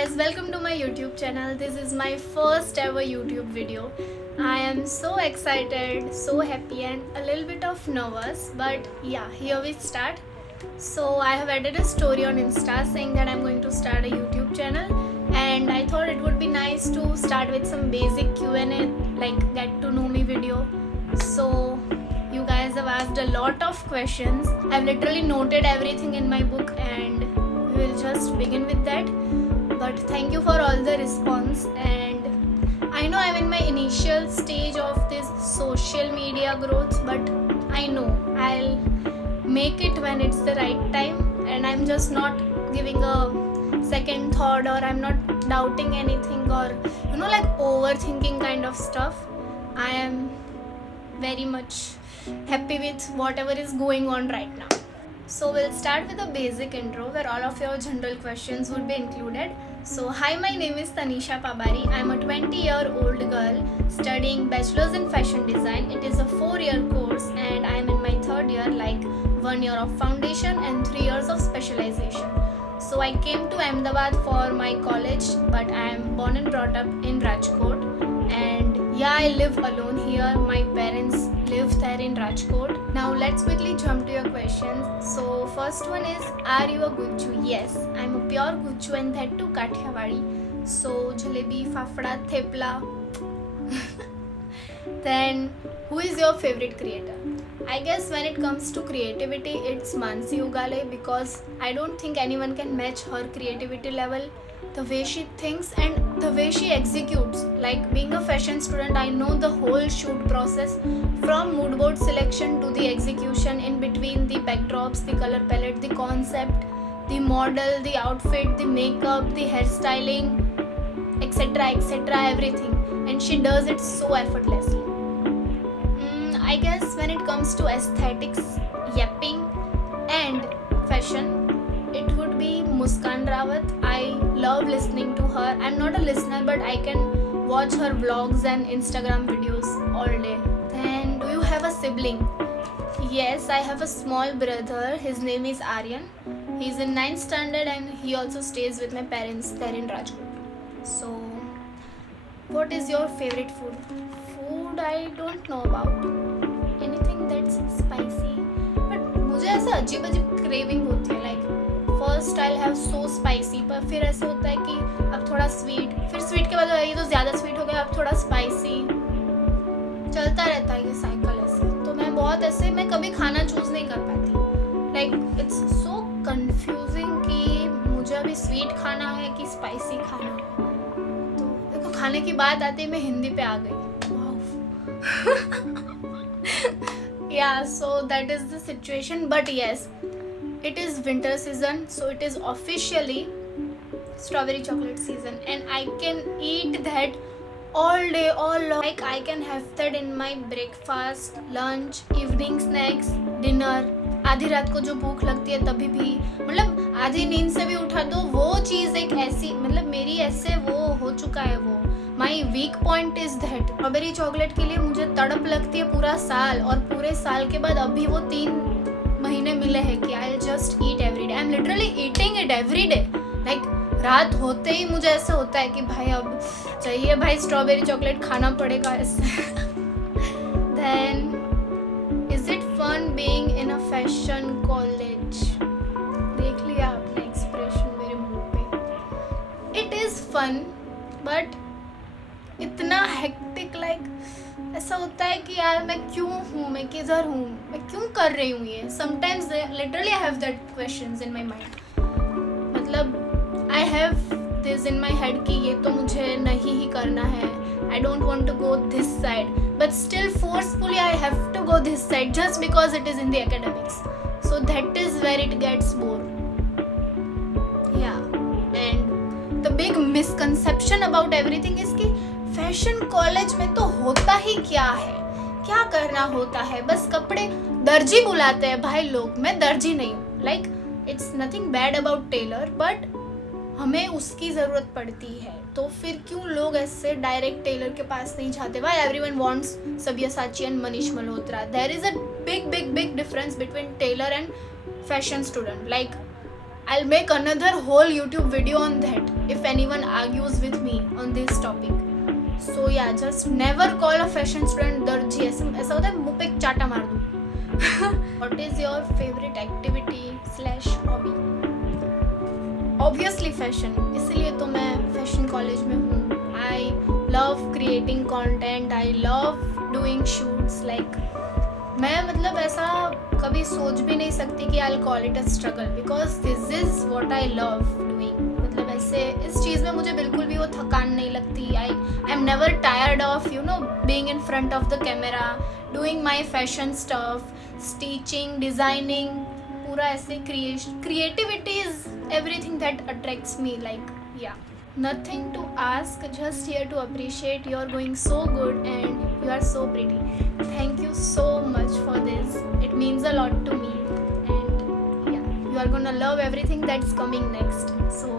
guys, welcome to my YouTube channel. This is my first ever YouTube video. I am so excited, so happy and a little bit of nervous, but yeah, here we start. So I have added a story on Insta saying that I'm going to start a YouTube channel, and I thought it would be nice to start with some basic Q&A, like get to know me video. So you guys have asked a lot of questions. I've literally noted everything in my book and we'll just begin with that. But thank you for all the response, and I know I'm in my initial stage of this social media growth, but I know I'll make it when it's the right time, and I'm just not giving a second thought, or I'm not doubting anything, or like overthinking kind of stuff. I am very much happy with whatever is going on right now. So we'll start with a basic intro where all of your general questions would be included. So hi, my name is Tanisha Pabari. I'm a 20-year-old girl studying Bachelor's in Fashion Design. It is a 4-year course and I'm in my 3rd year, like 1 year of foundation and 3 years of specialization. So I came to Ahmedabad for my college, but I am born and brought up in Rajkot. And yeah, I live alone here. My parents live there in Rajkot. Now let's quickly jump to your questions. So first one is, are you a Gujju? Yes, I'm a pure Gujju and that too Kathiawadi. So jalebi, fafda, thepla. Then who is your favorite creator? I guess when it comes to creativity, it's Mansi Ugale, because I don't think anyone can match her creativity level. The way she thinks and the way she executes. Like being a fashion student, I know the whole shoot process from mood board selection to the execution, in between the backdrops, the color palette, the concept, the model, the outfit, the makeup, the hairstyling, etc., everything. And she does it so effortlessly. I guess when it comes to aesthetics, yapping and fashion, it would be Muskan Rawat. I love listening to her. I'm not a listener, but I can watch her vlogs and Instagram videos all day. Then, do you have a sibling? Yes, I have a small brother. His name is Aryan. He's in 9th standard and he also stays with my parents there in Rajkot. So, what is your favorite food? Food I don't know about. Anything that's spicy. But मुझे ऐसा अजीब craving होती है, like first I have so spicy, पर फिर ऐसे होता है कि अब थोड़ा स्वीट, फिर स्वीट के बाद ये तो ज़्यादा स्वीट हो गया, अब थोड़ा स्पाइसी, चलता रहता है ये साइकिल ऐसे. तो मैं बहुत ऐसे, मैं कभी खाना चूज़ नहीं कर पाती. लाइक इट्स सो कंफ्यूजिंग कि मुझे अभी स्वीट खाना है कि स्पाइसी खाना है. तो देखो, खाने की बात आती है, मैं हिंदी पे आ गई. Yeah, so that is the situation. But yes, it is winter season, so it is officially strawberry chocolate season, and I can eat that all day, all long. Like I can have that in my breakfast, lunch, evening snacks, dinner. आधी रात को जो भूख लगती है तभी भी, मतलब आधी नींद से भी उठा दो, वो चीज़ एक ऐसी, मतलब मेरी ऐसे वो हो चुका है वो. My weak point is that strawberry chocolate के लिए मुझे तड़प लगती है पूरा साल, और पूरे साल के बाद अभी वो 3 महीने मिले हैं कि I just eat every day. I am literally eating it every day. Like रात होते ही मुझे ऐसे होता है कि भाई अब चाहिए भाई, स्ट्रॉबेरी चॉकलेट खाना पड़ेगा ऐसे. Then is it fun being in a fashion college? देख लिया आपने एक्सप्रेशन मेरे मुंह पे. इट इज़ फन, बट इतना हेक्टिक, लाइक ऐसा होता है कि यार मैं क्यों हूँ, मैं किधर हूँ, मैं क्यों कर रही हूँ ये. Sometimes literally I have that questions in my mind. मतलब I have this in my head कि ये तो मुझे नहीं ही करना है. I don't want to go this side, but still forcefully I have to go this side just because it is in the academics. So that is where it gets bore. या and the big misconception about everything is कि fashion college में तो होता ही क्या है, क्या करना होता है, बस कपड़े दर्जी बुलाते हैं भाई लोग. मैं दर्जी नहीं हूँ. Like it's nothing bad about tailor, but हमें उसकी ज़रूरत पड़ती है. तो फिर क्यों लोग ऐसे डायरेक्ट टेलर के पास नहीं जाते? Why everyone wants Sabyasachi and Manish Malhotra? There is a big difference between tailor and fashion student. Like I'll make another whole YouTube video on that if anyone argues with me on this topic. So yeah, just never call a fashion student दर्जी. ऐसा होता है मुँह पे एक चाटा मार दूँ. What is your favorite activity / hobby? Obviously fashion, इसलिए तो मैं fashion college में हूँ. I love creating content, I love doing shoots. Like मैं मतलब ऐसा कभी सोच भी नहीं सकती कि I'll call it a struggle because this is what I love doing. मतलब ऐसे इस चीज़ में मुझे बिल्कुल भी वो थकान नहीं लगती. I am never tired of being in front of the camera, doing my fashion stuff, stitching, designing. पूरा ऐसे creativity is everything that attracts me. Like yeah, nothing to ask, just here to appreciate. You're going so good and you are so pretty. Thank you so much for this. It means a lot to me. And yeah, you are gonna love everything that's coming next. So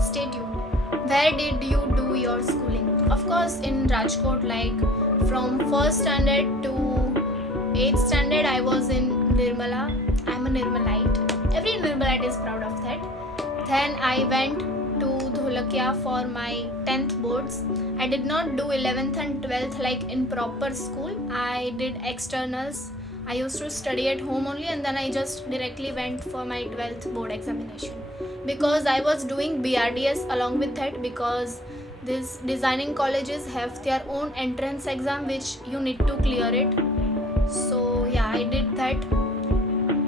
stay tuned. Where did you do your schooling? Of course in Rajkot. Like from 1st standard to 8th standard I was in Nirmala. I'm a Nirmalite. Every Nirmalite is proud of that. Then I went to Dholakia for my 10th boards. I did not do 11th and 12th like in proper school. I did externals. I used to study at home only, and then I just directly went for my 12th board examination because I was doing BRDS along with that, because these designing colleges have their own entrance exam which you need to clear it. So yeah, I did that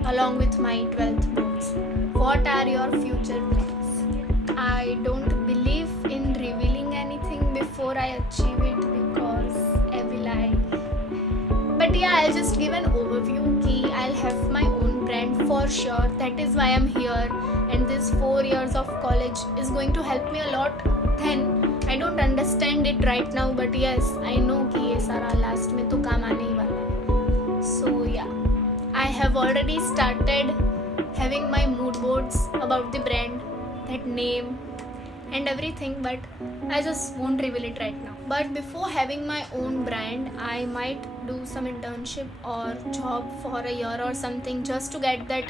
along with my 12th boards. What are your future plans? I don't believe in revealing anything before I achieve it because I will lie. But yeah, I'll just give an overview कि I'll have my own brand for sure. That is why I'm here, and this 4 years of college is going to help me a lot. Then I don't understand it right now, but yes, I know कि ये सारा last में तो काम आने ही वाला है. So yeah, I have already started having my mood boards about the brand, that name and everything, but I just won't reveal it right now. But before having my own brand, I might do some internship or job for a year or something just to get that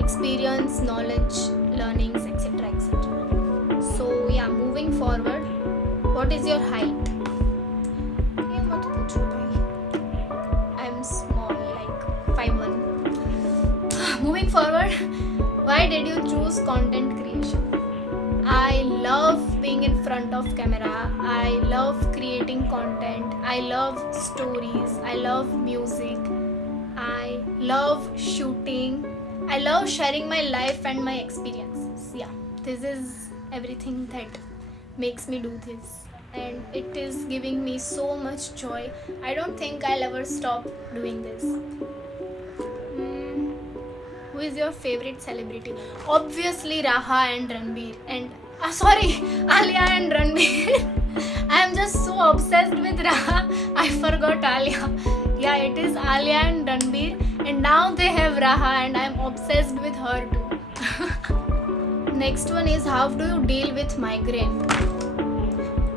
experience, knowledge, learnings, etc. etc. So yeah, moving forward, what is your height? ये मत पूछो भाई. I'm small, like 5'1". Moving forward, why did you choose content creation? I love being in front of camera. I love creating content. I love stories. I love music. I love shooting. I love sharing my life and my experiences. Yeah, this is everything that makes me do this, and it is giving me so much joy. I don't think I'll ever stop doing this. Who is your favorite celebrity? Obviously Raha and Ranbir, and sorry, Alia and Ranbir. I am just so obsessed with Raha. I forgot Alia. Yeah, it is Alia and Ranbir, and now they have Raha, and I am obsessed with her too. Next one is, how do you deal with migraine?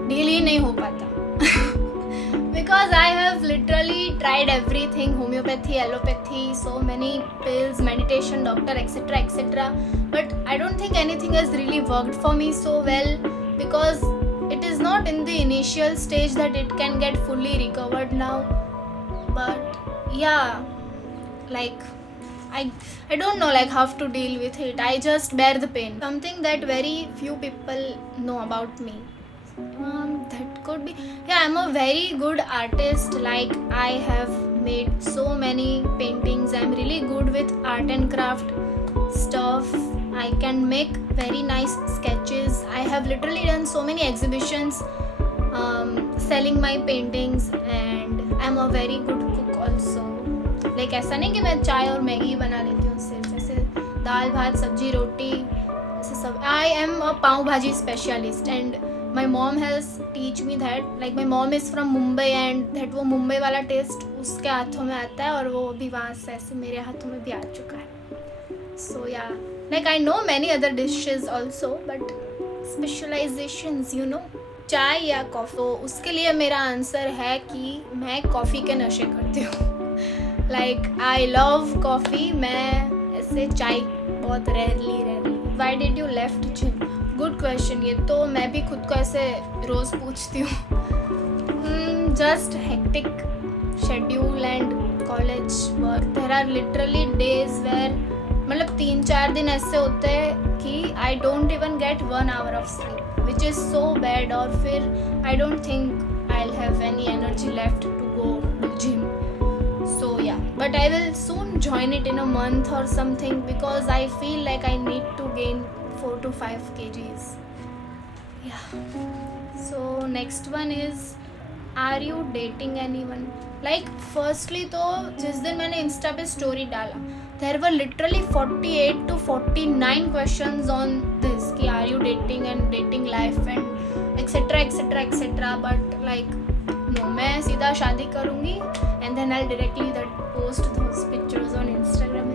Deal ही नहीं हो पाता. Because I have literally tried everything, homeopathy, allopathy, so many pills, meditation, doctor, etc. etc. But I don't think anything has really worked for me so well, because it is not in the initial stage that it can get fully recovered now. But yeah, like I don't know like how to deal with it. I just bear the pain. Something that very few people know about me. That could be, yeah, I'm a very good artist. Like I have made so many paintings. I'm really good with art and craft stuff. I can make very nice sketches. I have literally done so many exhibitions selling my paintings, and I'm a very good cook also. Like ऐसा नहीं कि मैं चाय और Maggi बना लेती हूँ सिर्फ, ऐसे दाल भात सब्जी रोटी ऐसे सब. I am a पाव भाजी specialist, and my mom has teach me that. Like my mom is from Mumbai, and that वो मुंबई वाला टेस्ट उसके हाथों में आता है, और वो भी वहाँ से ऐसे मेरे हाथों में भी आ चुका है. So yeah, like I know many other dishes also, but specializations, you know. चाय या कॉफ़ी, तो उसके लिए मेरा आंसर है कि मैं कॉफ़ी के नशे करती हूँ. Like I love coffee. मैं ऐसे चाय बहुत rarely why did you left gym? Good question. ये तो मैं भी खुद को ऐसे रोज़ पूछती हूँ. Just hectic schedule and college work. There are literally days where मतलब 3-4 दिन ऐसे होते हैं कि I don't even get 1 hour of sleep, which is so bad. और फिर I don't think I will have any energy left to go to gym. So yeah, but I will soon join it in a month or something because I feel like I need to gain 4 to 5 kgs. Yeah. So next one is, are you dating anyone? Like firstly तो जिस दिन मैंने Insta पे story डाला there were literally 48 to 49 questions on this कि are you dating and dating life and etc. But like no, मैं सीधा शादी करूँगी and then I'll directly post those pictures on Instagram.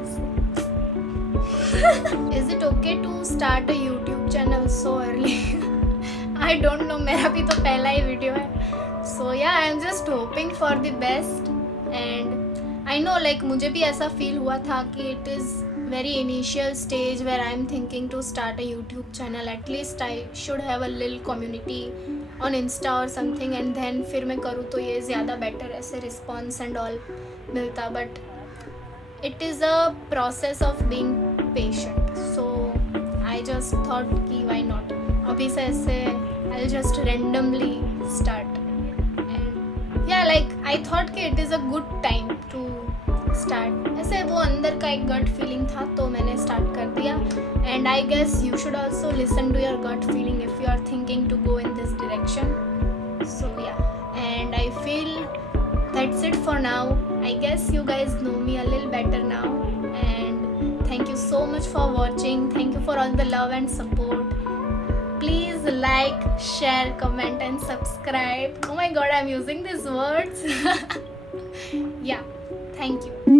Is it okay to start a YouTube channel so early? I don't know, मेरा भी तो पहला ही video है. So yeah, I'm just hoping for the best and I know like मुझे भी ऐसा feel हुआ था कि it is very initial stage where I'm thinking to start a YouTube channel. At least I should have a little community on Insta or something and then फिर मैं करूँ तो ये ज़्यादा better ऐसे response and all मिलता. But it is a process of being patient. So I just thought कि why not. अभी से ऐसे I'll just randomly start. And yeah, like I thought कि it is a good time to start. ऐसे वो अंदर का एक gut feeling था तो मैंने start कर दिया. And I guess you should also listen to your gut feeling if you are thinking to go in this direction. So yeah, and I feel that's it for now. I guess you guys know me a little better now. And thank you so much for watching. Thank you for all the love and support. Please like, share, comment and subscribe. Oh my god, I'm using these words. Yeah, thank you.